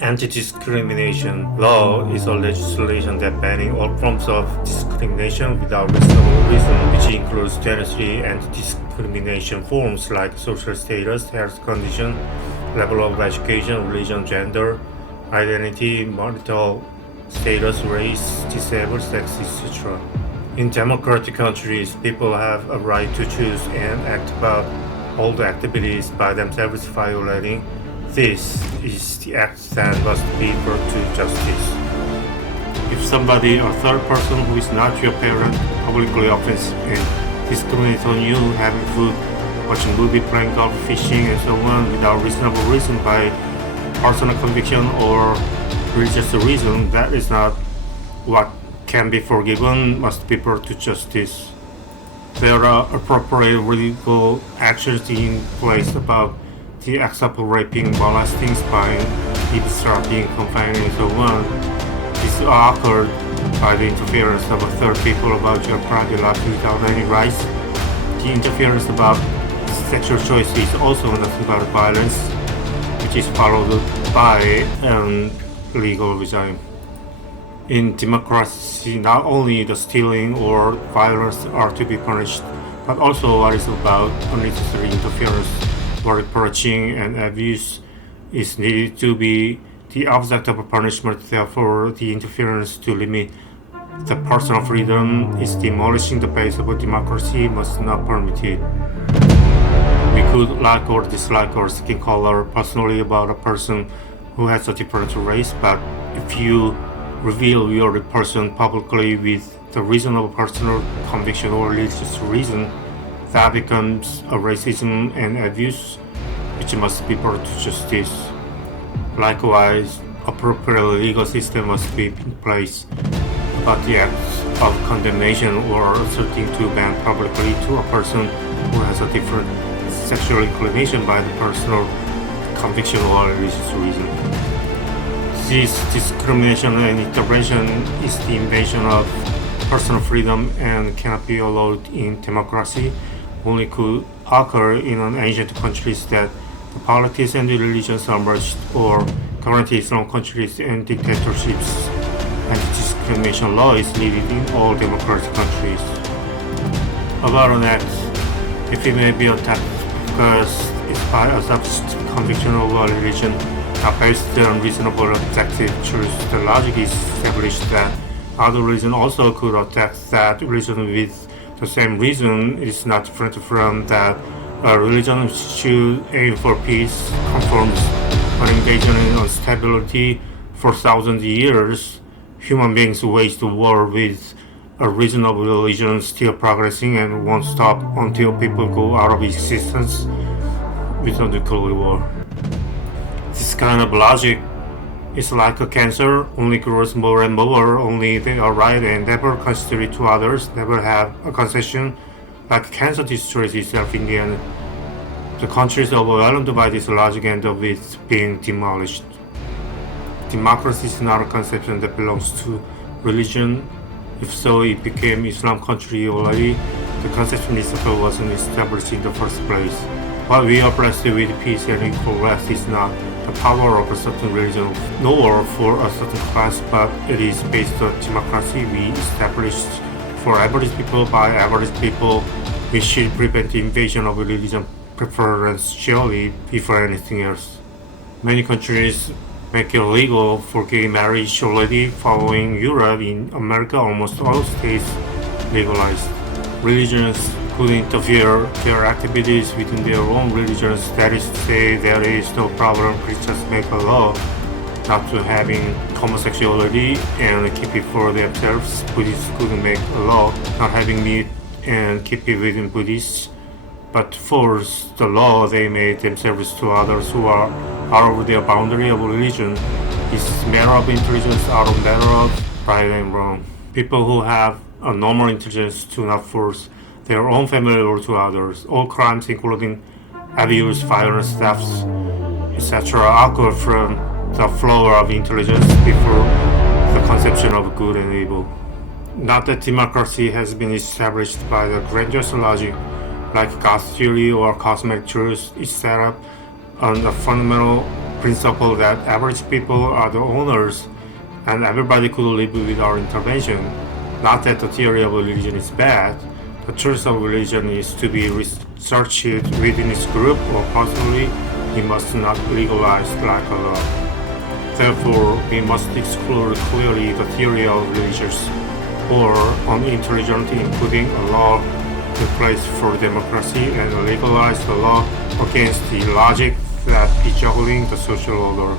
Antidiscrimination law is a legislation that banning all forms of discrimination without reasonable reason, which includes generally anti-discrimination forms like social status, health condition, level of education, religion, gender, identity, marital status, race, disabled, sex, etc. In democratic countries, people have a right to choose and act about all the activities by themselves violating. This is the act that must be brought to justice. If somebody, a third person who is not your parent, publicly offends and discriminates on you, having food, watching movie, playing golf, fishing, and so on without reasonable reason by personal conviction or religious reason, that is not what can be forgiven, must be brought to justice. There are appropriate legal actions in place about the acts of raping, molesting, spying, eavesdropping, confining, and so on. These are occurred by the interference of third people about your private life without any rights. The interference about sexual choice is also nothing but violence, which is followed by an legal regime. In democracy, not only the stealing or violence are to be punished, but also what is about unnecessary interference or reproaching and abuse is needed to be the object of punishment. Therefore, the interference to limit the personal freedom is demolishing the base of a democracy must not permit it. We could like or dislike or skin color personally about a person who has a different race, but if you reveal your person publicly with the reason of personal conviction or religious reason, that becomes a racism and abuse which must be brought to justice. Likewise, appropriate legal system must be in place about the acts of condemnation or asserting to ban publicly to a person who has a different sexual inclination by the personal conviction or religious reason. This discrimination and intervention is the invasion of personal freedom and cannot be allowed in democracy. Only could occur in an ancient countries that the politics and the religions are merged, or current Islam countries and dictatorships. Anti-discrimination law is needed in all democratic countries. About an act, if it may be attacked because it's by a subject conviction of a religion, not based on reasonable objective truth, the logic is established that other religion also could attack that religion with the same reason. It is not different from that a religion should aim for peace, conforms, but engaging in instability for thousands of years. Human beings waged war with a reasonable religion still progressing and won't stop until people go out of existence with a nuclear war. This kind of logic is like a cancer, only grows more and more, only they are right and never consider it to others, never have a concession, like cancer destroys itself in the end. The country is overwhelmed by this logic and of it being demolished. Democracy is not a conception that belongs to religion. If so, it became Islam country already. The conception itself wasn't established in the first place. What we are blessed with peace and equal wealth is not the power of a certain religion, nor for a certain class, but it is based on democracy we established for average people by average people. We should prevent the invasion of religion preferentially before anything else. Many countries make it legal for gay marriage already. Following Europe, in America almost all states legalized. Religions could interfere their activities within their own religions. That is to say, there is no problem Christians make a law not to having homosexuality and keep it for themselves. Buddhists couldn't make a law not having meat and keep it within Buddhists, but force the law they made themselves to others who are out of their boundary of religion. Is matter of intelligence out of matter of right and wrong. People who have a normal intelligence do not force their own family or to others. All crimes, including abuse, violence, thefts, etc., occur from the flow of intelligence before the conception of good and evil. Not that democracy has been established by the grandiose logic like God's theory or cosmic truth is set up on the fundamental principle that average people are the owners and everybody could live without intervention. Not that the theory of religion is bad. The choice of religion is to be researched within its group or personally. It must not legalize like a law. Therefore, we must exclude clearly the theory of religious or unintelligent, including a law in place for democracy, and legalize the law against the logic that is juggling the social order.